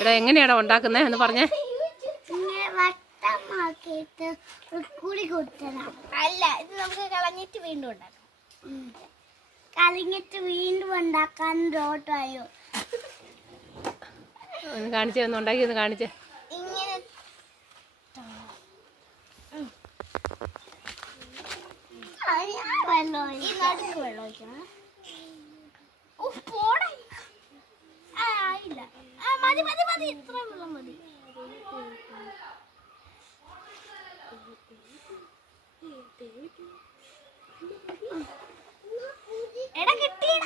എടാ എങ്ങനെയാടാ ഉണ്ടാക്കുന്നേ എന്ന് പറഞ്ഞേ. അല്ല, ഇത് നമുക്ക് കളഞ്ഞിട്ട് വീണ്ടും ഉണ്ടാക്കാം. കളഞ്ഞിട്ട് വീണ്ടും ഉണ്ടാക്കാൻ റോട്ടായോ. കാണിച്ചേ, ഒന്ന് ഉണ്ടാക്കി ഒന്ന് കാണിച്ചേ. ഇങ്ങനെ വെള്ളം ഒഴിക്കണം. ആയില്ല, മതി മതി മതി, ഇത്ര വെള്ളം മതി. എടാ കിട്ടിയോ?